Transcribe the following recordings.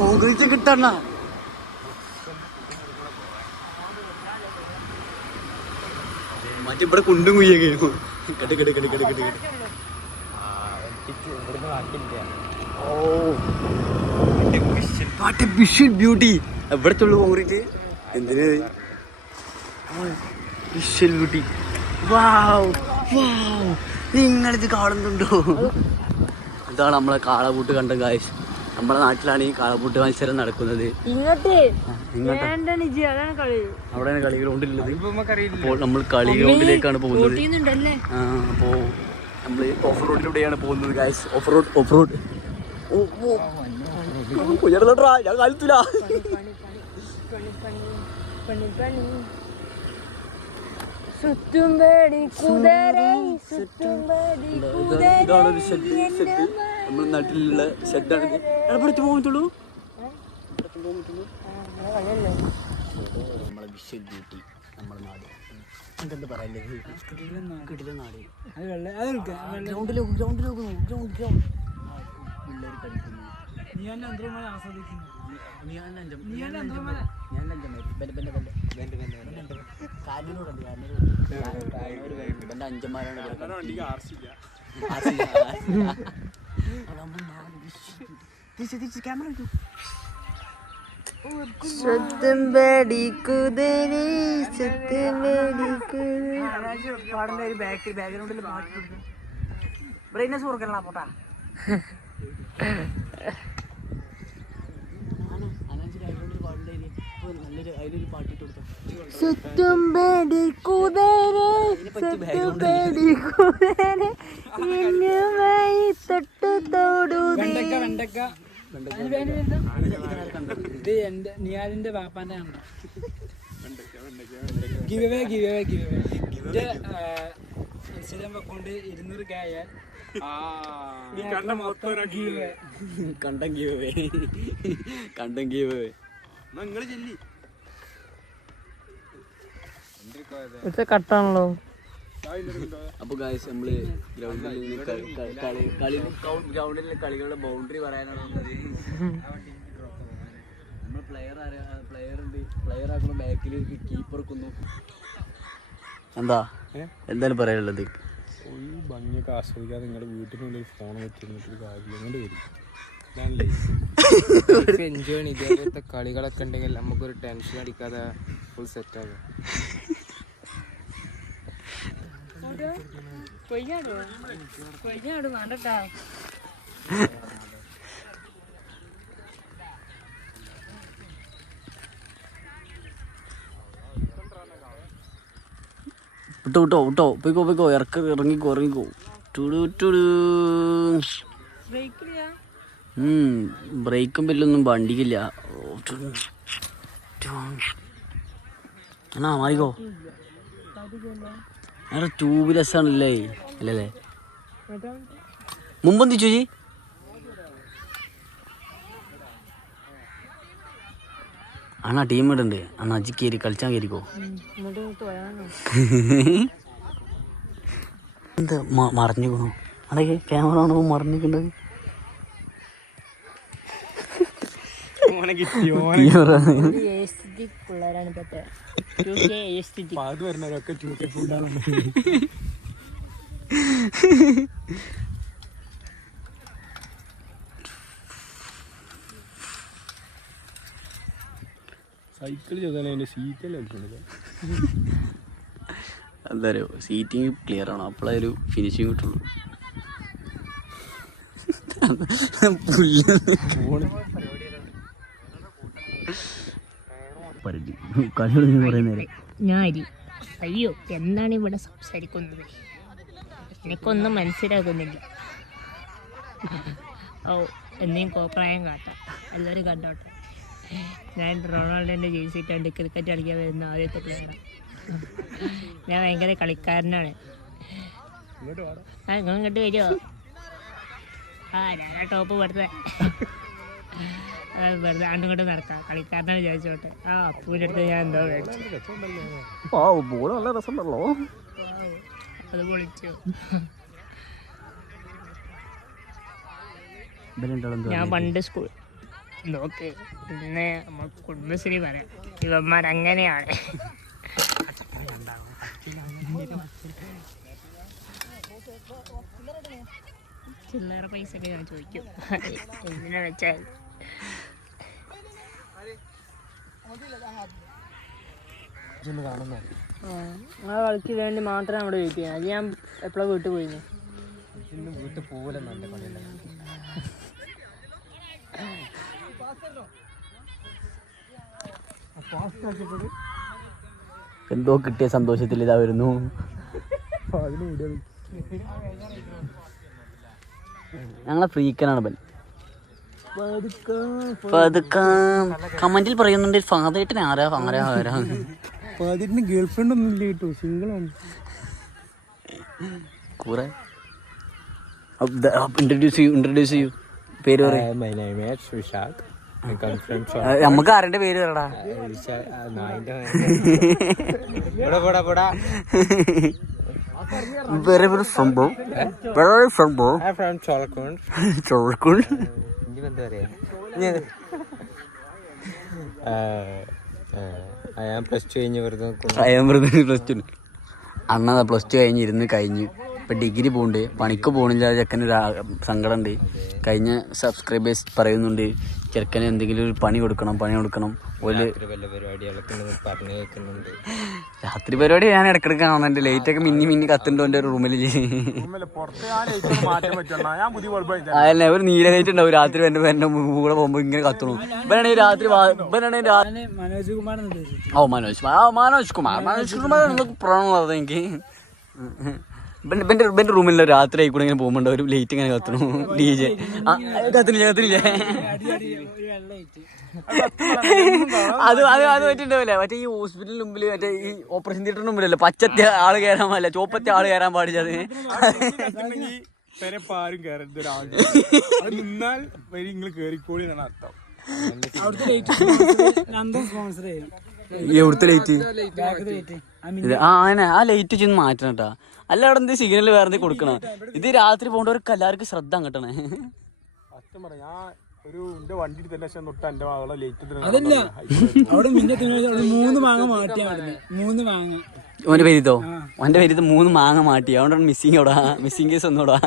Concrete കിട്ടണ മറ്റേ ഇവിടെ കുണ്ടും കുയ്യൊക്കെ കെട്ടി കെട്ടി കെട്ടി കെട്ടി കെട്ടി ബ്യൂട്ടി എവിടത്തെ ഉള്ളു കോൺക്രീറ്റ് എന്തിന് വിഷ്വൽ ബ്യൂട്ടി. വാവ് വാവ്, നിങ്ങളിത് കാണുന്നുണ്ടോ? ഇതാണ് നമ്മളെ കാളപൂട്ട് കണ്ട ഗായ്സ്. നമ്മുടെ നാട്ടിലാണ് ഈ കാളപൂട്ട് മത്സരം നടക്കുന്നത്. അവിടെയാണ് കളി ഗ്രൗണ്ടിലുള്ളത്. അപ്പോൾ നമ്മൾ കളി ഗ്രൗണ്ടിലേക്കാണ് പോകുന്നത്. അപ്പോൾ നമ്മൾ ഓഫ് റോഡിലൂടെയാണ് പോകുന്നത് guys. Off road off road. ഞാൻ കാലത്തില്ല. ഇതാണ് ഷെഡ്. നമ്മുടെ നാട്ടിലുള്ള ഷെഡാണ്. എവിടേക്ക് പോകത്തുള്ളൂ? നമ്മളെ വിഷ്വൽ ബ്യൂട്ടി നമ്മുടെ നാട്. എന്തെന്ന് പറയല്ലേ, കിടിലൻ നാട്. ഗ്രൗണ്ടിൽ പിള്ളേർ കളിക്കുന്നു. എന്റെ അഞ്ചന്മാരാണ്. ബാക്ക്ഗ്രൗണ്ടിൽ ബ്രെയിനസ് കൊടുക്കണം പോട്ടാ. നല്ലൊരു പാട്ടിട്ട് കൊടുത്തു. ഇത് എന്റെ നിയാലിന്റെ പാപ്പാന്റെ ആണ്. ഇൻസ്റ്റാഗ്രാം അക്കൗണ്ട് 200K ആയാൽ കട്ടാണല്ലോ. അപ്പൊ ഗായ്സ് നമ്മള് ഗ്രൗണ്ടിലെ കളികളുടെ ബൗണ്ടറി പറയാനാണ് വന്നത്. നമ്മൾ പ്ലെയർ ഉണ്ട്. പ്ലെയർ ആക്കുന്ന ബാക്കിൽ കീപ്പർ ക്കുന്നു. എന്താണ് പറയാനുള്ളത്? ഭംഗിയൊക്കെ ആസ്വദിക്കാതെ നിങ്ങളുടെ വീട്ടിനുള്ളിൽ ഫോൺ വെച്ചിരുന്നിട്ട് കാര്യം കൊണ്ട് വരും. എൻജോയ് ചെയ്യണം. ഇതേപോലത്തെ കളികളൊക്കെ ഉണ്ടെങ്കിൽ നമുക്കൊരു ടെൻഷൻ അടിക്കാതെ ഫുൾ സെറ്റ് ആകും. വിട്ടോ പോയിക്കോ ഇറങ്ങിക്കോ. ബ്രേക്കും ബെല്ലൊന്നും വണ്ടിക്കില്ല. മാറിക്കോ. ട്യൂബ്ലെസ് ആണല്ലേ? അല്ലല്ലേ? മുമ്പെന്ത് ചോദിച്ചു? ആണാ ടീം ഇടുണ്ട്. അണ്ണാ അജി കയറി കളിച്ചാൽ കയറിക്കോ. എന്താ മറിഞ്ഞിക്കണോ? അടക്കെ ക്യാമറ ആണോ മറിഞ്ഞിട്ടുണ്ടത്? സൈക്കിൾ ചെയ്താൽ സീറ്റല്ലേ എന്താ പറയുക, സീറ്റിങ് ക്ലിയർ ആണ്. അപ്പോഴേ ഒരു ഫിനിഷിങ് കിട്ടുള്ളൂ. അയ്യോ എന്താണ് ഇവിടെ സംസാരിക്കുന്നത്? എനിക്കൊന്നും മനസ്സിലാകുന്നില്ല. ഓ എന്തെങ്കിലും കോപ്രായം കാട്ടാം, എല്ലാവരും കണ്ടോട്ടെ. ഞാൻ റൊണാൾഡോൻ്റെ ജേഴ്സി ഇട്ടുകൊണ്ട് ക്രിക്കറ്റ് കളിക്കാൻ വരുന്ന ആദ്യത്തെ പ്ലെയറാണ്. ഞാൻ ഭയങ്കര കളിക്കാരനാണ്. നിങ്ങൾ ഇങ്ങോട്ട് വരുമോ? ഞാനാ ടോപ്പ് വെറുതെ അങ്ങോട്ട് നടക്കാം. കളിക്കാരനാണ് വിചാരിച്ചോട്ടെ. അപ്പൂൻ്റെ അടുത്ത് ഞാൻ എന്തോ മേടിച്ചു. നല്ല രസമുണ്ടല്ലോ. അത് പൊളിച്ചു. ഞാൻ പണ്ട് നോക്ക് ഇന്ന് നമ്മൾ കുടുംബശ്രീ പറയാം ഇവന്മാരങ്ങനെയാണ്. ചില്ലറ പൈസ ഒക്കെ ഞാൻ ചോദിക്കും. എന്തിനാ വെച്ചാൽ ആ കളിക്ക് വേണ്ടി മാത്രമേ നമ്മുടെ വെയിറ്റ് ചെയ്യാം. അത് ഞാൻ എപ്പോഴാണ് വീട്ടിൽ പോയി. വീട്ടിൽ പോകല നല്ല പണിയല്ല. എന്തോ കിട്ടിയ സന്തോഷത്തിൽ ഇതാ വരുന്നു. ഞങ്ങളെ ഫ്രീക്കനാണ് ബൻ. കമന്റിൽ പറയുന്നുണ്ട് ഫാദേട്ടന് ആരാ ആരാ ആരാ. ഫാദേട്ടന് ഗേൾ ഫ്രണ്ട് ഒന്നും ഇല്ല കേട്ടോ, സിംഗിളാണ്. കുറെ ഇൻട്രൊഡ്യൂസ് ചെയ്യൂ. പേര് പറയാം. നമുക്ക് ആരുടെ പേര് പറയടാ. അണ്ണ +2 കഴിഞ്ഞ് കഴിഞ്ഞു. ഇപ്പം ഡിഗ്രി പോകുന്നുണ്ട്, പണിക്ക് പോകണില്ല. ചെക്കന് സങ്കടമുണ്ട്. കഴിഞ്ഞ സബ്സ്ക്രൈബേഴ്സ് പറയുന്നുണ്ട് ചെറുക്കന് എന്തെങ്കിലും ഒരു പണി കൊടുക്കണം. ഒരു രാത്രി പരിപാടി ഞാൻ ഇടക്കിടക്ക് കാണുന്നുണ്ട്. ലൈറ്റൊക്കെ മിന്നി കത്തുണ്ടോ എൻ്റെ റൂമിൽ. അതല്ലേ ഒരു നീല ലൈറ്റ് ഉണ്ടാവും രാത്രി എൻ്റെ കൂടെ പോകുമ്പോൾ ഇങ്ങനെ കത്തണു. ഇവനാണെങ്കിൽ രാത്രി മനോജ് കുമാർ പ്രണമുള്ളത് എനിക്ക്. ഇവന്റെ റൂമിലെ രാത്രി ആയിക്കൂടെ ഇങ്ങനെ പോകുമ്പോ ഒരു ലൈറ്റ് ഇങ്ങനെ കത്തണു. DJ കത്തിനില്ലേ അത് പറ്റുണ്ടാവില്ല. മറ്റേ ഈ ഹോസ്പിറ്റലിന് മുമ്പില് മറ്റേ ഈ ഓപ്പറേഷൻ തിയേറ്ററിന് മുമ്പിലല്ലേ പച്ചത്തെ ആള് കയറാൻ പാടില്ല, ചുവപ്പത്തെ ആള് കയറാൻ പാടില്ല. എവിടുത്തെ ലൈറ്റ്? ആ ലൈറ്റ് ചെന്ന് മാറ്റണം കേട്ടാ. അല്ല അവിടെ എന്ത് സിഗ്നൽ വേറെ എന്തെങ്കിലും കൊടുക്കണം. ഇത് രാത്രി പോകേണ്ടവർക്ക് എല്ലാവർക്കും ശ്രദ്ധ അങ്ങട്ടണേ. ഓന്റെ പേരിത്തോ 3 മാങ്ങ മാറ്റി. അതുകൊണ്ടാണ് മിസ്സിങ്. അവിടെ മിസ്സിങ് കേസ് ഒന്നോടാ.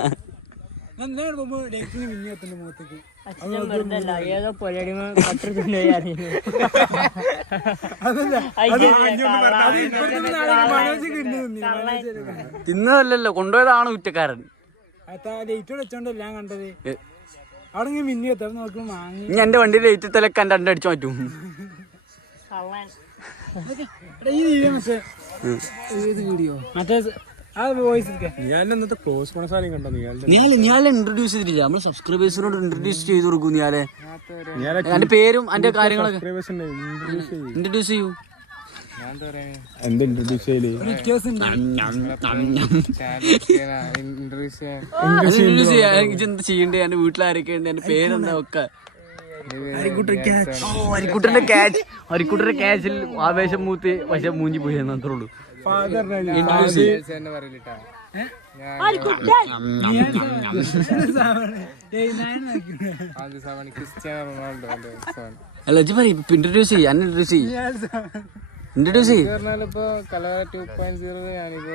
തിന്നതല്ലല്ലോ, കൊണ്ടുപോയതാണ് കുറ്റക്കാരൻ. ഇനി എന്റെ വണ്ടിയിൽ ലൈറ്റ് തലക്ക് എന്റെ അടിച്ചു മാറ്റും. ഞാൻ ഇൻട്രൊഡ്യൂസ് ചെയ്തിട്ടില്ല. നമ്മള് സബ്സ്ക്രൈബേഴ്സിനോട് ഇൻട്രൊഡ്യൂസ് ചെയ്ത് കൊടുക്കും. എന്റെ പേരും എന്റെ കാര്യങ്ങളൊക്കെ ഇൻട്രൊഡ്യൂസ് ചെയ്യൂ. എന്താ ചെയ്യണ്ടേ, എന്റെ വീട്ടിലാരൊക്കെ ഉണ്ട്, എന്റെ പേരെന്താ ഒക്കെ. ഹരിക്കുട്ടന്റെ ക്യാച്ചിൽ ആവേശം മൂത്ത് പക്ഷെ മൂഞ്ചി പോയി എന്നത്രേ ഉള്ളൂ. അല്ല ഇൻട്രൊഡ്യൂസ് ചെയ്യ. ഇൻട്രൊഡ്യൂസ് ചെയ്യ്.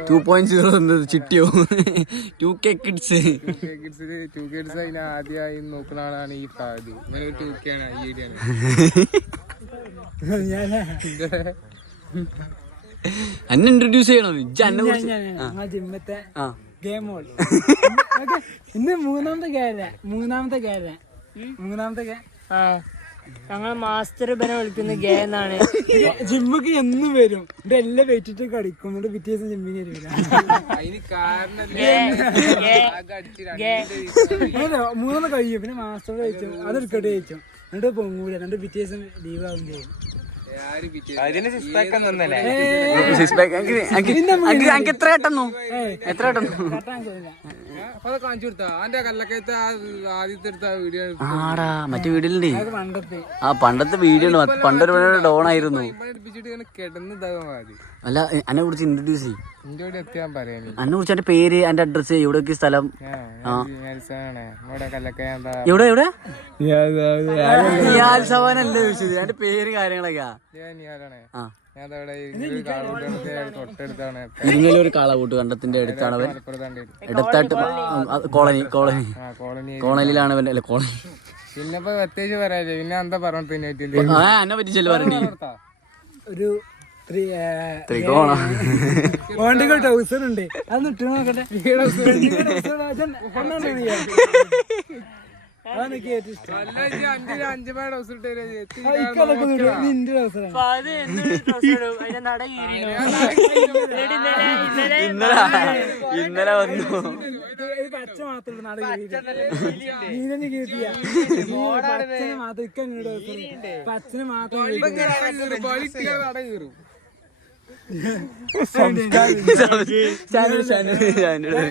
2.0 എന്നത് ചിട്ടിയോ? 2K കിഡ്സ് ആദ്യമായി നോക്കുന്ന ആളാണ് ഈ ഫാദി. 2K ആണ്. എന്നെ ഇൻട്രൊഡ്യൂസ് ചെയ്യണോ? ഞങ്ങൾ മാസ്റ്റർ ബനെ വിളിക്കുന്ന ഗേ എന്നാണ്. ജിമ്മിക്ക് എന്നും വരും. എല്ലാം വെച്ചിട്ട് കളിക്കും. പിറ്റേ ദിവസം ജിമ്മിന് വരില്ല. 3 കഴിയും. പിന്നെ മാസ്റ്റർ കഴിച്ചു, അതെടുക്കട്ടെ കഴിച്ചു. എന്നിട്ട് പൊങ്ങൂല. എന്നിട്ട് പിറ്റേ ദിവസം ലീവ് ആവും ചെയ്യും. എത്ര അപ്പൊ അത് കാണിച്ചു കൊടുത്താ അതിന്റെ കല്ലക്കത്തെ ആദ്യത്തെ എടുത്ത വീഡിയോ ആടാ മറ്റേ വീഡിയോയിലുണ്ട്. പണ്ടത്തെ ആ പണ്ടത്തെ വീഡിയോ ഉണ്ട്. പണ്ടൊരു ഡോൺ ആയിരുന്നു. എടുപ്പിച്ചിട്ട് ഇങ്ങനെ കിടന്ന് ഇതാകാൻ മതി. അല്ല എന്നെ കുറിച്ച് ഇൻട്രൊഡ്യൂസ് ചെയ്യും. എന്റെ കൂടെ എത്തിയാൻ പറയാൻ എന്നെ കുറിച്ച് എന്റെ പേര്, എന്റെ അഡ്രസ്, എവിടെയൊക്കെ സ്ഥലം, ഇവിടെ കല്ലക്ക എന്താ എവിടെ എവിടെ നിയാൽസവാനല്ലേ ചോദിച്ചത്. എന്റെ പേര് കാര്യങ്ങളൊക്കെയാ. ആ തൊട്ടടുത്താണ് ഇരിങ്ങലൂർ കാളകൂട്ട് കണ്ടത്തിന്റെ അടുത്താണ് അവൻ. എടുത്തായിട്ട് കോളനി കോളനി കോളനിയിലാണ് അവൻ. അല്ല കോളനി പിന്നെ പ്രത്യേകിച്ച് പറയാല്ലേ. പിന്നെ എന്താ പറഞ്ഞിട്ട് എന്നെ പറ്റിച്ചല്ലേ പറഞ്ഞു. ഒരു ത്രികോണം ടൗസർ ഉണ്ട്. അതൊന്ന് ഇട്ട് നോക്കട്ടെ. അതെനിക്ക് ഏറ്റവും ഇഷ്ടം. നിന്റെ ടൗസറാണ്. ഇന്നലെ വന്നു. പച്ച മാത്രം നാട് നീലന് കേട്ടിയ പച്ചന് മാത്രം ഇക്ക പച്ചന് മാത്രം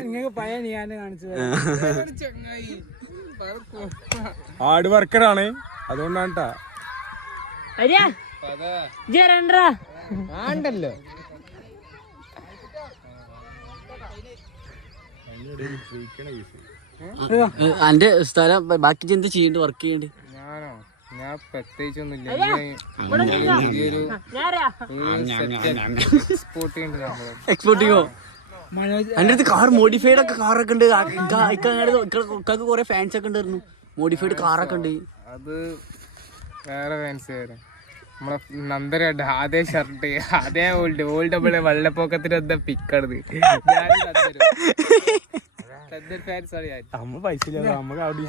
നിങ്ങൾക്ക് പഴയ ഞാൻ കാണിച്ചത്. ഹാർഡ് വർക്കറാണ്, അതുകൊണ്ടാണ് ആണ്ടല്ലോ. എന്റെ സ്ഥലം ബാക്കി എന്ത് ചെയ്യണ്ട്, വർക്ക് ചെയ്യണ്ട്? ഞാനോ? ഞാൻ പ്രത്യേകിച്ചൊന്നുമില്ല. എക്സ്പോർട്ടിങ്ങോ? എന്റെ അടുത്ത് കാർ മോഡിഫൈഡ് ഒക്കെ കാറൊക്കെ ഉണ്ട്. ഇക്കാക്ക് കുറെ ഫാൻസ് ഒക്കെ ഉണ്ടായിരുന്നു. മോഡിഫൈഡ് കാറൊക്കെ ഉണ്ട്. അത് വേറെ ഫാൻസ് നമ്മളെ നന്ദരണ്ട്. അതേ ഷർട്ട്, അതേ ഓൾഡ് വെള്ളപ്പൊക്കത്തിന് എന്താ പിക്കണത്. നമ്മ പൈസ ഇല്ല, നമുക്ക് അവിടെ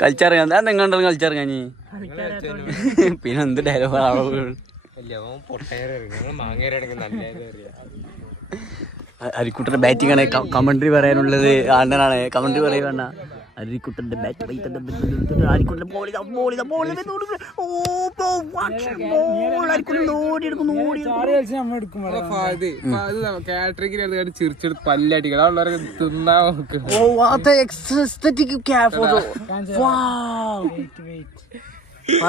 കളിച്ചിറങ്ങാൻ എന്താ കളിച്ചിറങ്ങാ നീ? പിന്നെ എന്ത് ഡയലോഗാണോ? അരിക്കുട്ടന്റെ ബാറ്റിംഗ് ആണ്. കമന്ററി പറയാനുള്ളത് അണ്ണനാണ്. കമന്ററി പറയുന്ന അരിക്കുട്ടന്റെ ബാറ്റ് അരിക്കുട്ടന്റെ കാറ്ററിംഗ് ചിരിച്ചെടുത്ത് പല്ലടിക്കണം. തിന്നാ നോക്ക്.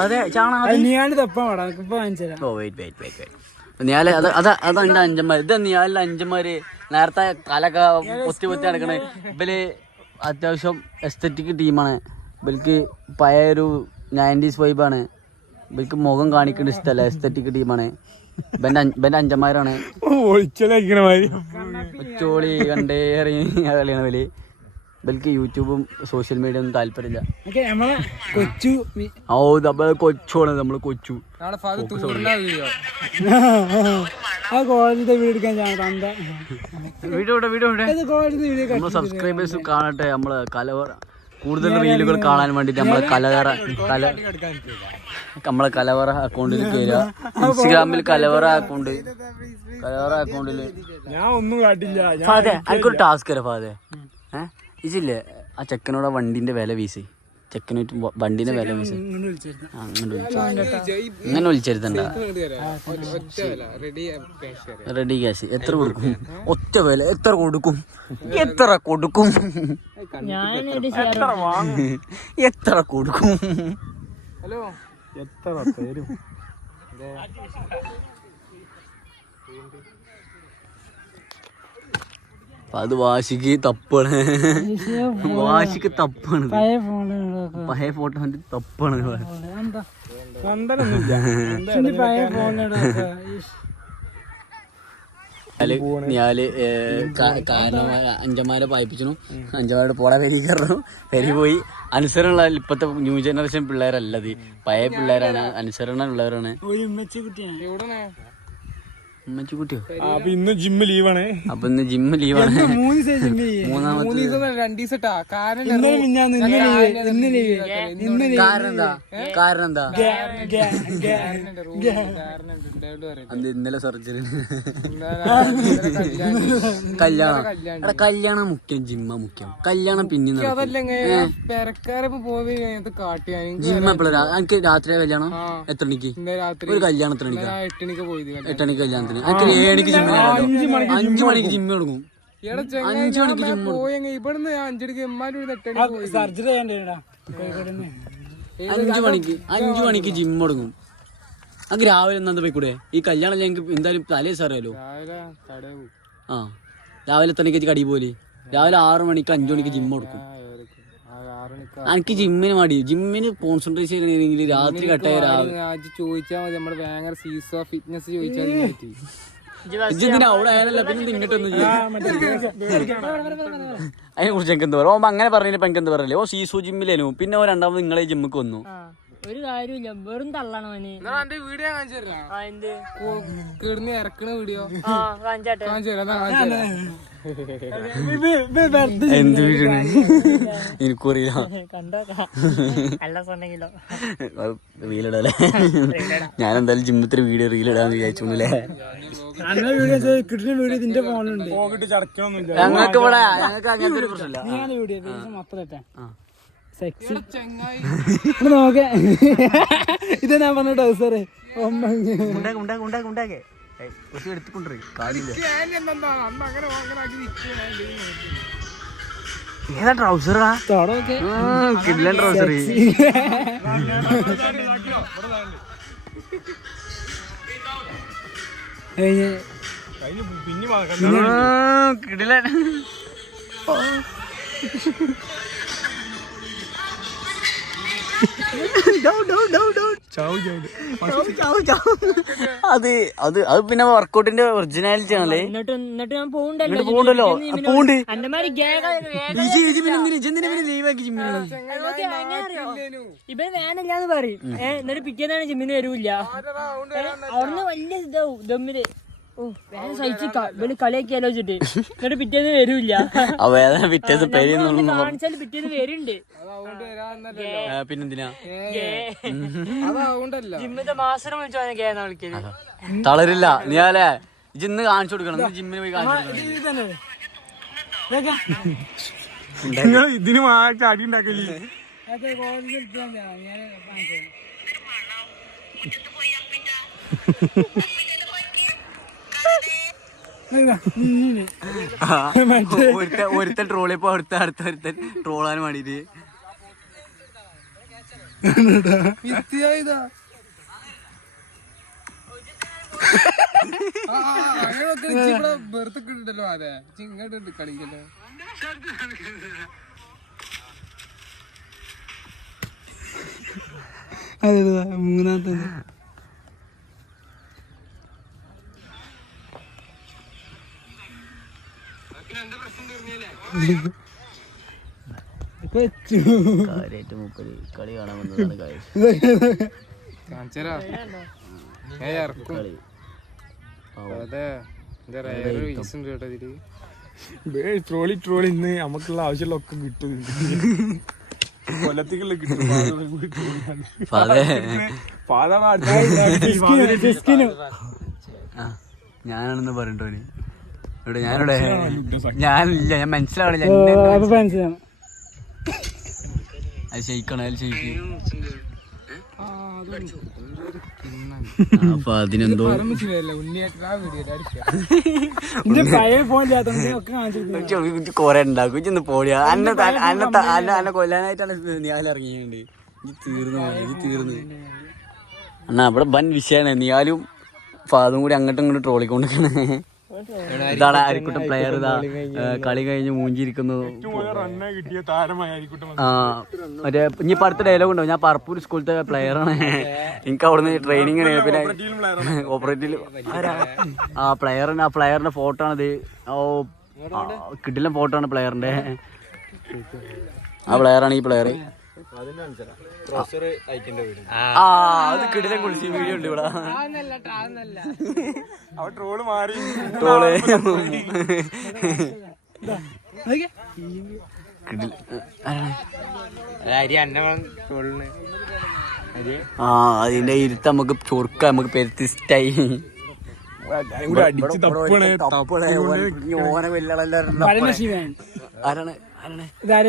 അതെ ഞാല് അതെന്റെ അഞ്ചന്മാര്. ഇത് ഞാലിലെ അഞ്ചന്മാര് നേരത്തെ കാലൊക്കെ പൊത്തി പൊത്തി നടക്കണേ. ഇവര് അത്യാവശ്യം എസ്തറ്റിക് ടീമാണ്. ഇവർക്ക് പഴയൊരു 90s വൈബാണ്. ഇവർക്ക് മുഖം കാണിക്കേണ്ട ഇഷ്ടമല്ല. എസ്തറ്റിക് ടീമാണ്. ഇവന്റെ അഞ്ചന്മാരാണ്. ഒച്ചോളി കണ്ടേ ഇറങ്ങി കളിയാണ് ഇവര്. ഇവർക്ക് യൂട്യൂബും സോഷ്യൽ മീഡിയ ഒന്നും താല്പര്യമില്ല. ഓ നമ്മള് കൊച്ചാണ്. നമ്മള് കൊച്ചു നമ്മള് സബ്സ്ക്രൈബേഴ്സ് കാണട്ടെ. നമ്മള് കലവറ കൂടുതൽ റീലുകൾ കാണാൻ വേണ്ടിട്ട് നമ്മളെ കലവറ അക്കൗണ്ടിൽ കയറുക. ഇൻസ്റ്റഗ്രാമിൽ കലവറ അക്കൗണ്ടില് ഞാൻ ഒന്നും കാട്ടില്ല. ഫാദേ എനിക്കൊരു ടാസ്ക് തരാം ഫാദേ. ഇതില്ലേ ആ ചെക്കനോട് വണ്ടിന്റെ വില വീസി. ചെക്കനായിട്ട് വണ്ടിന്റെ വില വീസി. അങ്ങനെ വിളിച്ചിരുത്തണ്ട. റെഡി ക്യാഷ് എത്ര കൊടുക്കും? ഒറ്റ വില എത്ര കൊടുക്കും? എത്ര കൊടുക്കും? എത്ര കൊടുക്കും? ഹലോ എത്ര തരും? അത് വാശിക്ക് തപ്പാണ്. വാശിക്ക് തപ്പാണ്. പഴയ ഫോട്ടോ തപ്പാണ്. ഞാല് അഞ്ചന്മാരെ പായിപ്പിച്ചു. അഞ്ചന്മാരോട് പോടാ പെരി കയറണം. പെരി പോയി. അനുസരണമുള്ള ഇപ്പത്തെ ന്യൂ ജനറേഷൻ പിള്ളേരല്ലത്. പഴയ പിള്ളേരാണ്. അനുസരണ ഉള്ളവരാണ്. ഉമ്മച്ചി കുട്ടിയോ? അപ്പൊ ഇന്ന് ജിമ്മ് ലീവാണ്. അപ്പൊ ഇന്ന് ജിമ്മ് ലീവാണ്. 3 ദിവസം ജിമ്മ് ചെയ്യും. മൂന്നാമത്തെ 3 ദിവസം 2 ദിവസട്ടാ. കാരണം ഇന്നലെ മിഞ്ഞാന്ന് ഇന്ന് ലീവ്. കാരണം എന്താ? കാരണം എന്താ? അത് ഇന്നലെ സർജറി. കല്യാണം. എടാ കല്യാണം മുഖ്യം, ജിമ്മ മുഖ്യം. കല്യാണം പിന്നെ അതല്ല പെരക്കാരെ പോയി കാട്ടിയാ ജിമ്മ എപ്പോഴാ? എനിക്ക് രാത്രി കല്യാണം എത്ര മണിക്ക്? രാത്രി ഒരു കല്യാണം എത്ര മണിക്കാ? 8 മണിക്ക് പോയത്. 8 മണിക്ക് കല്യാണത്തിന്. എനിക്ക് 7 മണിക്ക് ജിമ്മിന് 5 മണിക്ക് ജിമ്മ് തുടങ്ങും. 5 മണിക്ക് ജിമ്മ് ഇവിടുന്ന് 5 മണിക്ക് എമ്മാരും 8 മണിക്ക് പോയി. സർജറി ചെയ്യണ്ടേടാ കോഴിക്കോട്. 5 മണിക്ക് ജിമ്മ് തുടങ്ങും. എനിക്ക് രാവിലെ എന്നാ പോയിക്കൂടെ? ഈ കല്യാണം ഞങ്ങൾക്ക് എന്തായാലും തലേ സാറിയാലോ. രാവിലെ കടയിൽ പോകും. ആ രാവിലെ എത്ര മണിക്ക് കടി പോലെ? രാവിലെ 6 മണിക്ക് 5 മണിക്ക് ജിമ്മ് കൊടുക്കും. 6 മണിക്ക് എനിക്ക് ജിമ്മിന് മടി. ജിമ്മിന് കോൺസെൻട്രേഷൻ ചെയ്യണമെങ്കിൽ രാത്രി കട്ടായ രാവിലെ ചോദിച്ചാൽ മതി. നമ്മുടെ ഭയങ്കര സീസോ ഫിറ്റ്നസ് ചോദിച്ചാൽ ഇതിന് അവിടെ ആയാലല്ല പിന്നെ ഇങ്ങോട്ടൊന്നും അതിനെ കുറിച്ച് എനിക്ക് എന്ത് പറയാം? അങ്ങനെ പറഞ്ഞപ്പോ എനിക്ക് എന്ത് പറയല്ലേ? ഓ സീസോ ജിമ്മിലേനു, പിന്നെ ഓ രണ്ടാമത് നിങ്ങളെ ജിമ്മിക്ക് വന്നു. ഒരു കാര്യമില്ല, വെറും തള്ളണം അവന്. എന്റെ വീഡിയോ കാണിച്ചു തരാം. കിടന്ന് ഇറക്കണ വീഡിയോ കാണിച്ചാട്ടെ. കാണിച്ചു തരാം. എന്ത് വീഡിയോ എനിക്കറിയില്ല. കണ്ടോക്കാം നല്ല സ്വണ്ടെങ്കിലോ റീലിടല്ലേ? ഞാൻ എന്തായാലും ജിമ്മത്തിൽ വീഡിയോ റീലിടാന്ന് വിചാരിച്ചോന്നല്ലേ. അങ്ങനെ വീഡിയോ കിട്ടുന്ന വീഡിയോ ഇതിന്റെ ഫോണിലുണ്ട്. ഞങ്ങൾക്ക് ഇവിടെ ഞങ്ങൾക്ക് അങ്ങനത്തെ ഒരു പ്രശ്നമില്ല. വീഡിയോ മൊത്തം സെക്സി നോക്കേ. ഇത് ഞാൻ പറഞ്ഞ ടൗസറ് ഏതാ ട്രൗസറാ? കിഡ്ലൻ ട്രൗസർ. കിഡ്ലൻ അത് അത് അത് പിന്നെ വർക്കൗട്ടിന്റെ ഒറിജിനാലിറ്റി ആണല്ലേ. എന്നിട്ട് ഞാൻ പോകണ്ടല്ലോ. പോണ്ടല്ലോ പോണ്ട്. ഇവന് വേനല്ലാന്ന് പറയും. എന്നിട്ട് പിറ്റേന്നാണ് ജിമ്മിന് വരൂല്ല. അവിടുന്ന് വലിയ ഇതാവും ദമ്മില്. ഓ വേദന സഹിച്ചിക്ക ഇവന് കളിയൊക്കെ ആലോചിച്ചിട്ട്. എന്നിട്ട് പിറ്റേന്ന് വരൂല്ല. കാണിച്ചാല് പിറ്റേന്ന് വരുന്നുണ്ട്. പിന്നെന്തിനാ ജിമ്മിന്റെ മാസ്റ്റർ വിളിച്ചാൽ കേന്നാ വിളിക്കല്. തളരില്ല നീ അല്ലേ? ഇന്ന് കാണിച്ചു കൊടുക്കണം. ജിമ്മിന് പോയി കാണിച്ചു. ഇതിന് അടി ഉണ്ടാക്കല്ലേ? ഒരുത്തൻ ട്രോളിയപ്പോ അടുത്ത ട്രോളാൻ വേണ്ടിട്ട് ബെർത്തിട്ടുണ്ടല്ലോ. അതെ ഇങ്ങോട്ട് കളിക്കല്ലോ. അതെ മൂന്നാമത്തെ കാര്യമായിട്ട് മുപ്പത് കളി കാണാൻ വന്നതാണ് കാര്യം. ട്രോളി ഇന്ന് നമുക്കുള്ള ആവശ്യമുള്ള ഒക്കെ കിട്ടും. കൊല്ലത്തിക്കുള്ള കിട്ടും. ഞാനാണെന്ന് പറഞ്ഞിട്ടോ ഇവിടെ ഞാനിവിടെ ഞാനില്ല. ഞാൻ മനസ്സിലാവണില്ല. അത് ഷെയ്ക്കണം. അതിൽ ഷെയ്ക്ക്. അപ്പൊ അതിനെന്തോ കൊറേ ഉണ്ടാക്കും. ഇന്ന് പോടിയാ അന്നെ കൊല്ലാനായിട്ടാണ് നിയാൽ ഇറങ്ങിയുണ്ട്. തീർന്നു അണ്ണാ ഇവിടെ വൻ വിഷയമാണ്. നിയാലും ഫാദും കൂടി അങ്ങോട്ടും ഇങ്ങോട്ടും ട്രോളിക്കൊണ്ടിരിക്കണേ. ഇതാണ് അരിക്കുട്ടൻ പ്ലെയർ. ഇതാ കളി കഴിഞ്ഞ് മൂഞ്ചിരിക്കുന്നു. മറ്റേ ഇനിയിപ്പോ അടുത്ത ഡയലോഗ് ഉണ്ടോ? ഞാൻ പറപ്പൂർ സ്കൂളത്തെ പ്ലെയറാണ്. എനിക്ക് അവിടുന്ന് ട്രെയിനിങ്. പിന്നെ ഓപ്പറേറ്റീവ് ആ പ്ലെയറിന്റെ ഫോട്ടോ ആണിത്. ഓ കിടിലൻ ഫോട്ടോ ആണ് പ്ലെയറിന്റെ. ആ പ്ലെയറാണ് ഈ പ്ലെയർ. ആ അത് കിടിലം കുളിച്ച് വീഡിയോ ഉണ്ട് ഇവിടെ. ട്രോള് മാറി ട്രോള് ആ അതിന്റെ ഇരുത്ത് നമുക്ക് ചൊറുക്ക നമുക്ക് പെരുത്തിഷ്ടായി. അടിച്ച് തപ്പണേ ഓനെ വെല്ലളെല്ലാരും ആരാണ്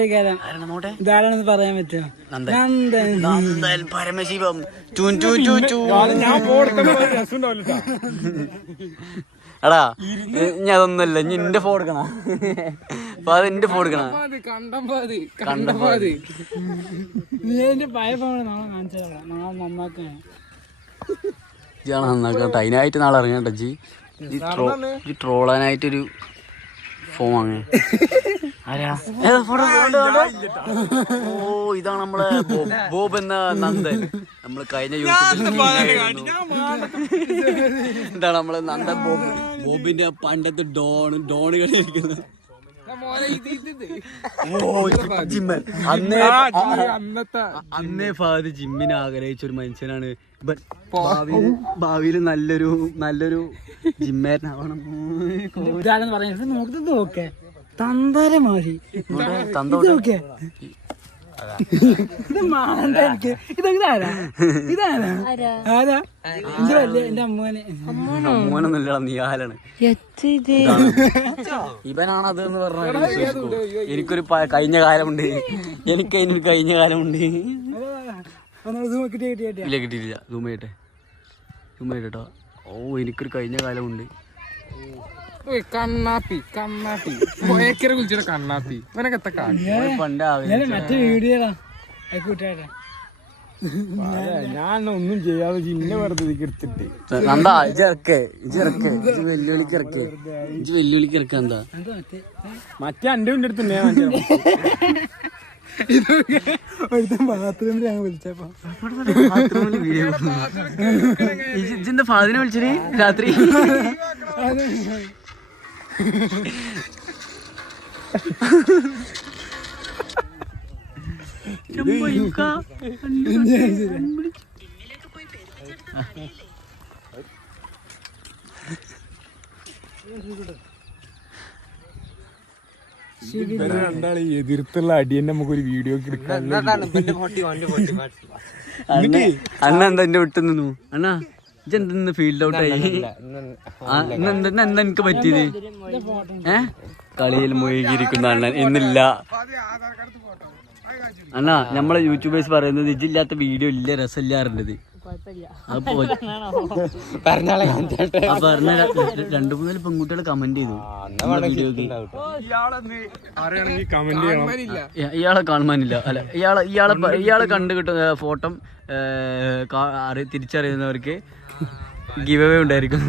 ഇതാരാണെന്ന് പറയാൻ പറ്റുമോ? നന്ദൻ പരമശിവം എടാ ഞാൻ അതൊന്നല്ല ഇനി എന്റെ ഫോൺ എടുക്കണ അപ്പൊ അത് എന്റെ ഫോൺ എടുക്കണ നീ എന്റെ പഴയ ഫോണ് നാളെ കാണിച്ചോളാം. നാളെ നന്നാക്കാൻ ഇതാണ് നന്നാക്കട്ടെ. അതിനായിട്ട് നാളെ ഇറങ്ങട്ടെ ജി ട്രോളാനായിട്ടൊരു ഫോൺ വാങ്ങ. ഓ ഇതാണ് നമ്മളെ ബോബ് എന്ന നന്ദൻ. നമ്മള് കഴിഞ്ഞ യൂട്യൂബിൽ ഇതാണ് നമ്മളെ നന്ദൻ ബോബിന്റെ പണ്ടത്തെ ഡോണ് കളിയിരിക്കുന്നത്. അന്നേ ഫാദ് ജിമ്മിനെ ആഗ്രഹിച്ച ഒരു മനുഷ്യനാണ്. ഭാവിയിൽ നല്ലൊരു ജിമ്മേരനാവണം. ഇതാണെന്ന് പറയാൻ നോക്കുന്നത് നോക്കേ തന്താര മാറി നോക്കേ എന്റെ അമ്മോനൊന്നുമില്ല നീ ആരാണ് ഇവനാണ് അത് എന്ന് പറഞ്ഞാൽ എനിക്കൊരു കഴിഞ്ഞ കാലമുണ്ട്. എനിക്ക് അതിനൊരു കഴിഞ്ഞ കാലമുണ്ട്. ഇല്ല കിട്ടിയിട്ടില്ല. സൂം ചെയ്യട്ടോ. ഓ എനിക്കൊരു കഴിഞ്ഞ കാലമുണ്ട്. കണ്ണാപ്പി വിളിച്ചിട്ട് കണ്ണാപ്പി മറ്റേ വീഡിയോ ഞാൻ ഒന്നും ചെയ്യാതെ ജിന്നെ വെറുതെ എടുത്തിട്ട് നന്ദാ ഇറക്കേ വെല്ലുവിളിക്ക് ഇറക്ക എന്താ മറ്റേ എന്റെ അടുത്ത് ബാത്റൂമിൽ ഞാൻ വിളിച്ചപ്പോ ഇജിന്റെ ഫാദിനെ വിളിച്ചിട്ട് രാത്രി രണ്ടാളെ എതിർത്തുള്ള അടി തന്നെ നമുക്കൊരു വീഡിയോ എടുക്കാം. അണ്ണ എന്താ എന്റെ വിട്ടു നിന്നു? അണ്ണാ ഇജെന്തെന്ന് ഫീൽഡ് ഔട്ടായി? എന്താ എനിക്ക് പറ്റിയത്? കളിയിൽ മുഴുകിയിരിക്കുന്ന അണ്ണൻ ഇന്നില്ല. അണ്ണാ നമ്മളെ യൂട്യൂബേഴ്സ് പറയുന്നത് ഇജില്ലാത്ത വീഡിയോ ഇല്ല, രസമില്ലാറുണ്ടത്. അപ്പൊ പറഞ്ഞ 2-3 പെൺകുട്ടികൾ കമന്റ് ചെയ്തു വീഡിയോക്ക്. ഇയാളെ കാണുവാനില്ല. അല്ല ഇയാളെ കണ്ടു കിട്ടുന്ന ഫോട്ടോ തിരിച്ചറിയുന്നവർക്ക് ഗിവ് അവേ ഉണ്ടായിരിക്കും.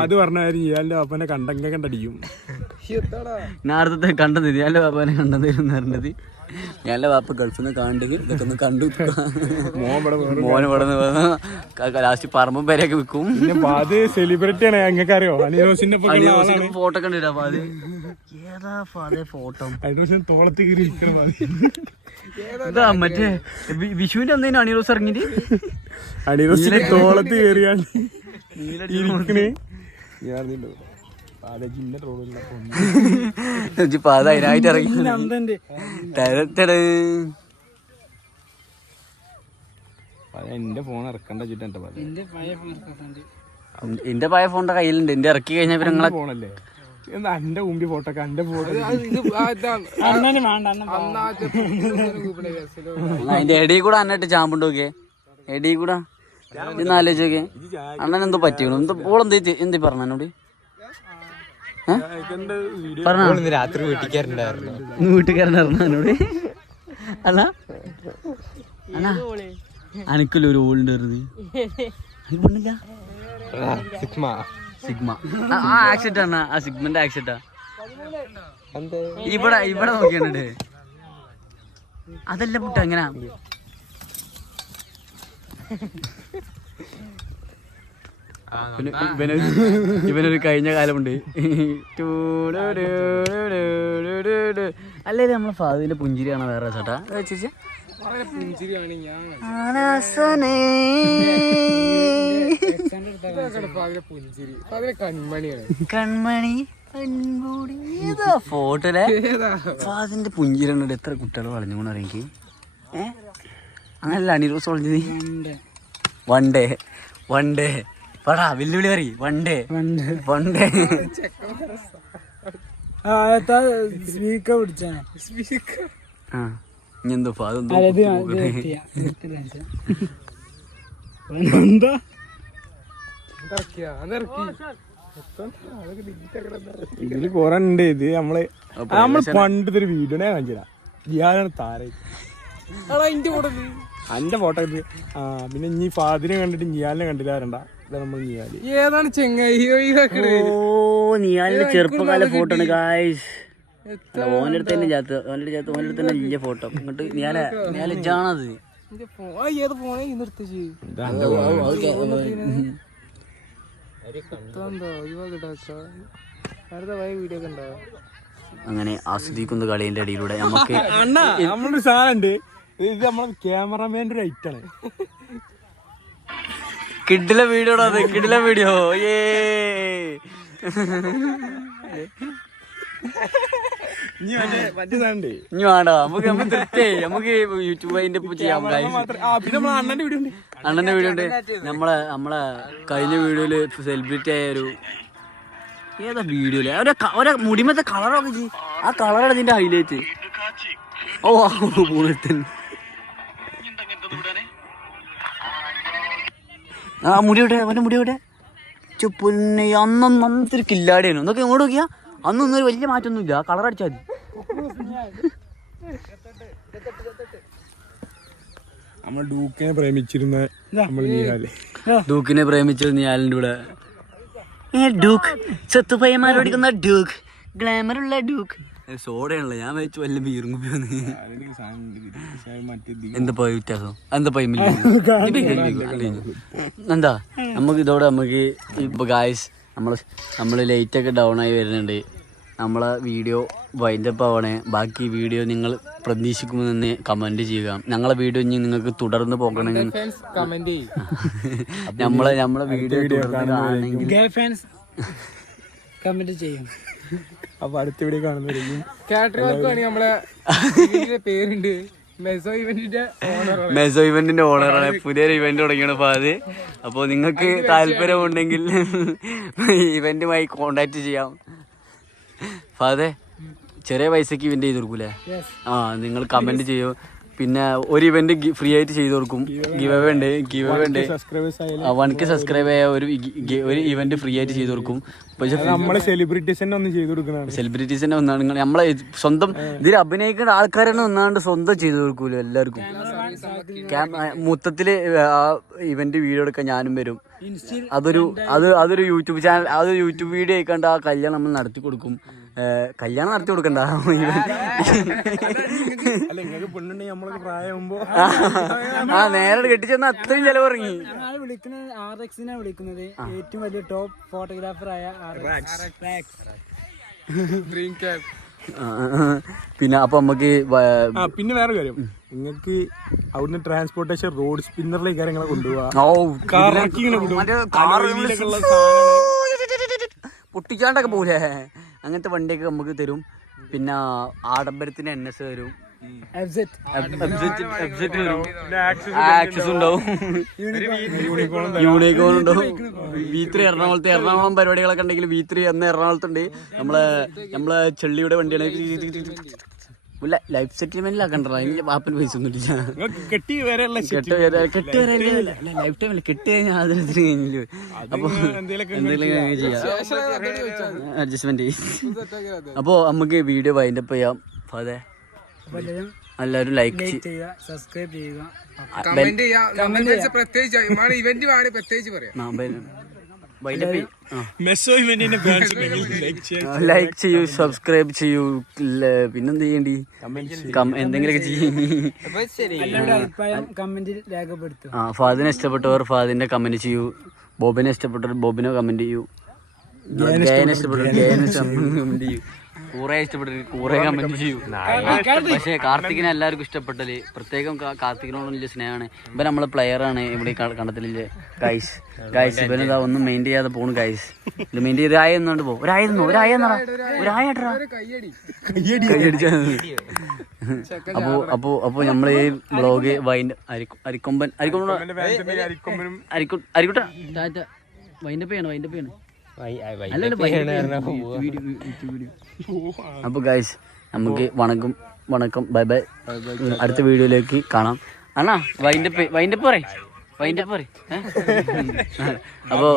അത് പറഞ്ഞായിരുന്നു ഇയാളുടെ അപ്പനെ കണ്ടടിക്കും. നേരത്തെ കണ്ടത് ഇയാളുടെ പാപ്പനെ കണ്ടതെന്ന് പറഞ്ഞത്. ഞാൻ്റെ പാപ്പ ഗൾഫിൽ നിന്ന് കാണേണ്ടത് ഇതൊക്കെ ഒന്ന് കണ്ടു. മോനെ ഇവിടെ ലാസ്റ്റ് പറമ്പും പേരെയൊക്കെ വിൽക്കും. സെലിബ്രിറ്റി ആണ് ഞങ്ങൾക്ക് അറിയോ? ഫോട്ടോ കണ്ടിട്ടാ പാത് ഏതാ പാതേ ഫോട്ടോ തോളത്ത് കയറി ഇതാ മറ്റേ വിഷുവിന്റെ അന്നേനും അണിറോസ് ഇറങ്ങിട്ട് അണിറോസിന്റെ തോളത്ത് കയറിയാണ് അതിനായിട്ട് ഇറങ്ങി. എന്റെ ഫോൺ ഇറക്കണ്ട എന്റെ പഴയ ഫോണിന്റെ കയ്യിലുണ്ട്. എന്റെ ഇറക്കി കഴിഞ്ഞാൽ പിന്നെ നിങ്ങളെ ഫോണല്ലേ എന്റെ മുമ്പിൽ ഫോട്ടോ എന്റെ ഫോട്ടോ അതിന്റെ എടിയിൽ കൂടെ അന്നിട്ട് ചാമ്പുണ്ട് നോക്കിയേ. എടിയിൽ കൂടെ ഇന്ന് ആലോചിച്ച് നോക്കിയേ. അണ്ണൻ എന്തോ പറ്റിയോ? എന്ത് പറഞ്ഞ എന്നോട് രാത്രി വീട്ടിക്കാരുണ്ടായിരുന്നു. വീട്ടുകാരനായിരുന്നു എന്നോട്. അല്ല അണ്ണാ അനക്കല്ലോ ഒരു ഓളുണ്ടായിരുന്നു. സിഗ്മ ആ ആക്സിഡന്റ് ആണ്. ആ സിഗ്മന്റെ ആക്സിഡന്റാ. ഇവിടെ നോക്കിയാണ്. അതല്ല പുട്ട എങ്ങനാ ഇവനൊരു കഴിഞ്ഞ കാലമുണ്ട്. അല്ലേ നമ്മളെ ഫാദിന്റെ പുഞ്ചിരിയാണ് വേറെ ചേട്ടാ. ചേച്ചി പുഞ്ചിരിയാണ് ഞാൻ പുഞ്ചിരി അതിലെ കൺമണിയാണ് കൺമണി ഫോട്ടോലെ അതിന്റെ പുഞ്ചിരണ്ട് എത്ര കുട്ടികൾ വളഞ്ഞുകൊണ്ട് അറിയെങ്കിൽ അങ്ങനല്ല അണിറോസ് വളഞ്ഞത് വൺ ഡേ പടാ വെല്ലുവിളി പറ വൺ ഡേ സ്പീക്കർ പിടിച്ചാ ആ ഇനി എന്തോ അതെന്തോ എന്താ ഇതില് കൊറേ ഉണ്ട്. ഇത് നമ്മള് പണ്ടത്തെ ഒരു വീഡിയോ കാണിച്ചാ ഇയാളാണ് താരം അന്റെ ഫോട്ടോ ഇത്. ആ പിന്നെ ഇനി ഫാദിനെ കണ്ടിട്ട് നിയാലിനെ കണ്ടില്ല വരണ്ട. ഇതാണ് നമ്മൾ നിയാലി. ഏതാണ് ചെങ്ങായി ഓ നിയാലിന്റെ ചെറുപ്പകാല ഫോട്ടോ ആണ് ഗായ്സ്. ഓൻ്റെ അടുത്ത് തന്നെ തന്നെ ഇല്ല ഫോട്ടോ. ഇങ്ങോട്ട് നിയാലെ ജാണത് ഏത് ഫോണേ നിർത്തിച്ച് വീഡിയോ കണ്ടോ. അങ്ങനെ ആസ്വദിക്കുന്ന കളീന്റെ അടിയിലൂടെ നമുക്ക് അണ്ണാ നമ്മളൊരു സാധനം ഉണ്ട്. ഇത് നമ്മളെ ക്യാമറമാൻ്റെ ഒരു ഐറ്റാണ്. കിഡിലെ വീഡിയോ കിഡിലെ വീഡിയോ ഇനി മറ്റേ സാധനം ഉണ്ട്. ഇനി വേണ്ടോ നമുക്ക് നമുക്ക് യൂട്യൂബ് അതിന്റെ ചെയ്യാം. പിന്നെ നമ്മളെ അണ്ണന്റെ വീഡിയോ ഉണ്ട്. അണ്ണന്റെ വീഡിയോ ഉണ്ട്. നമ്മളെ കഴിഞ്ഞ വീഡിയോയില് സെലിബ്രിറ്റി ആയ ഒരു ഏതാ വീഡിയോയില് ഒരേ മുടിമത്തെ കളറൊക്കെ ചെയ്യും. ആ കളറാണ് ഇതിന്റെ ഹൈലൈറ്റ്. ഓ തന്നെ ആ മുടിയോട്ടെ അവന്റെ മുടിയോട്ടെ പിന്നെ അന്നൊരു കില്ലാടിയാണ്. എന്നൊക്കെ ഇങ്ങോട്ട് നോക്കിയാ അന്നൊന്നും ഒരു വലിയ മാറ്റമൊന്നുമില്ല. ആ കളർ അടിച്ചാൽ മതി. നമ്മൾ ഡൂക്കിനെ പ്രേമിച്ചിരുന്ന ഡൂക്കിനെ പ്രേമിച്ചത് നിയാലിന്റെ കൂടെ ഡൂക്ക് സ്വത്തുപയ്യന്മാരോടിക്കുന്ന ഡൂക്ക് ഗ്ലാമറുള്ള ഡൂക്ക് സോഡയാണല്ലോ. ഞാൻ വെച്ചു വല്ല ബീറും എന്താ വ്യത്യാസം എന്താ എന്താ നമുക്ക് ഇതോടെ നമുക്ക് ഇപ്പൊ ഗായ്സ് നമ്മള് ലൈറ്റ് ഒക്കെ ഡൗൺ ആയി വരുന്നുണ്ട്. നമ്മളെ വീഡിയോ വൈൻഡപ്പ് ആവണേ. ബാക്കി വീഡിയോ നിങ്ങൾ പ്രതീക്ഷിക്കുമെന്ന് കമന്റ് ചെയ്യുക. ഞങ്ങളെ വീഡിയോ ഇനി നിങ്ങൾക്ക് തുടർന്ന് പോകണമെങ്കിൽ നമ്മളെ വീഡിയോ കമന്റ് ചെയ്യും. അപ്പൊ അടുത്ത വീഡിയോ കാണുന്നവരെയും നമ്മളെ പേരുണ്ട് മെസോ ഇവന്റിന്റെ ഓണറാണ്. പുതിയൊരു ഇവന്റ് തുടങ്ങിയാണ് ഫാദ്. അപ്പോൾ നിങ്ങൾക്ക് താല്പര്യമുണ്ടെങ്കിൽ ഇവന്റുമായി കോണ്ടാക്ട് ചെയ്യാം. ഫാദേ ചെറിയ പൈസക്ക് ഇവന്റ് ചെയ്ത് കൊടുക്കൂലേ? ആ നിങ്ങൾ കമന്റ് ചെയ്യൂ. പിന്നെ ഒരു ഇവന്റ് ഫ്രീ ആയിട്ട് ചെയ്ത് കൊടുക്കും. ഗിവ് അവേ ഉണ്ട്. 1K സബ്സ്ക്രൈബ് ആയ ഒരു ഇവന്റ് ഫ്രീ ആയിട്ട് ചെയ്ത് കൊടുക്കും. പക്ഷെ നമ്മളെ സെലിബ്രിറ്റീസിന്റെ ഒന്ന് ചെയ്ത് കൊടുക്കുന്നതാണ്. സെലിബ്രിറ്റീസിന്റെ ഒന്നാണ് നിങ്ങൾ നമ്മളെ സ്വന്തം ഇതിൽ അഭിനയിക്കുന്ന ആൾക്കാരെന്നെ ഒന്നാണ്ട് സ്വന്തം ചെയ്ത് കൊടുക്കൂലോ എല്ലാവർക്കും. മൊത്തത്തില് ആ ഇവന്റ് വീഡിയോ എടുക്കാൻ ഞാനും വരും. അതൊരു യൂട്യൂബ് ചാനൽ യൂട്യൂബ് വീഡിയോ ആയിക്കാണ്ട് ആ കല്യാണം നമ്മൾ നടത്തി കൊടുക്കും. കല്യാണം നടത്തി കൊടുക്കണ്ട. ആ നേരെ കെട്ടിച്ചെന്ന അത്രയും ചെലവിറങ്ങി. വിളിക്കുന്നത് ഏറ്റവും വലിയ ടോപ്പ് ഫോട്ടോഗ്രാഫർ ആയ പിന്നെ അപ്പൊ നമുക്ക് പിന്നെ വേറെ കാര്യം, നിങ്ങൾക്ക് അവിടുന്ന് ട്രാൻസ്പോർട്ടേഷൻ റോഡ് സ്പിന്നറിലേക്ക് കാര്യങ്ങളെ കൊണ്ടുപോകാം. പൊട്ടിക്കാണ്ടൊക്കെ പോലെ അങ്ങനത്തെ വണ്ടിയൊക്കെ നമുക്ക് തരും. പിന്നെ ആഡംബരത്തിന് NS വരും, ആക്സസ് ഉണ്ടാവും, യൂണിക്കോൺ ഉണ്ടാവും. V3 എറണാകുളം പരിപാടികളൊക്കെ ഉണ്ടെങ്കിൽ V3 അന്ന് എറണാകുളത്തുണ്ട്. നമ്മളെ ചെള്ളിയുടെ വണ്ടിയാണ്. ലൈഫ് സെറ്റിൽമെന്റിലാക്കണ്ട, അതിന്റെ പാപ്പന് പൈസ ഒന്നും ഇല്ല. കെട്ടി വരെ ലൈഫ് ടൈം കെട്ടി കഴിഞ്ഞാൽ അതിനകത്ത് കഴിഞ്ഞില്ല. അപ്പൊ എന്തെങ്കിലും ചെയ്യാം, അഡ്ജസ്റ്റ്മെന്റ്. അപ്പൊ നമുക്ക് വീഡിയോ വൈൻഡപ്പ് ചെയ്യാം. അതെ, എല്ലാവരും ലൈക്ക് ചെയ്യുക, സബ്സ്ക്രൈബ് ചെയ്യുക, ലൈക്ക് ചെയ്യൂ, സബ്സ്ക്രൈബ് ചെയ്യൂ. പിന്നെന്ത് ചെയ്യണ്ടി, എന്തെങ്കിലുമൊക്കെ ചെയ്യും. ഫാദിനെ ഇഷ്ടപ്പെട്ടവർ ഫാദിന്റെ കമന്റ് ചെയ്യൂ, ബോബിനെ ഇഷ്ടപ്പെട്ടവർ ബോബിനെ കമന്റ് ചെയ്യൂ, ഗേനെ ഇഷ്ടപ്പെട്ടവർ ഗേനെ കമന്റ് ചെയ്യൂ. കൂറെ ഇഷ്ടപ്പെട്ടു, കൂറെ കമന്റ് ചെയ്യൂ. പക്ഷേ കാർത്തികിനെ എല്ലാവർക്കും ഇഷ്ടപ്പെട്ടല്, പ്രത്യേകം കാർത്തികിനോട് വലിയ സ്നേഹമാണ്. ഇവൻ നമ്മളെ പ്ലെയർ ആണ് ഇവിടെ കണ്ടത്തിലില്ലേ ഗൈസ്. ഇവനെന്താ ഒന്നും മെയിൻ ചെയ്യാതെ പോണു ഗൈസ്. ഇത് മെയിൻ ചെയ്ത് ഒരായ എന്നോണ്ട് പോകും. അപ്പൊ നമ്മള് ഈ ബ്ലോഗ് അരിക്കൊമ്പൻ അപ്പൊ ഗൈസ് നമുക്ക് വണക്കം ബൈ ബൈ. അടുത്ത വീഡിയോയിലേക്ക് കാണാം. അണ്ണാ വൈൻഡപ്പ് പറ. അപ്പോ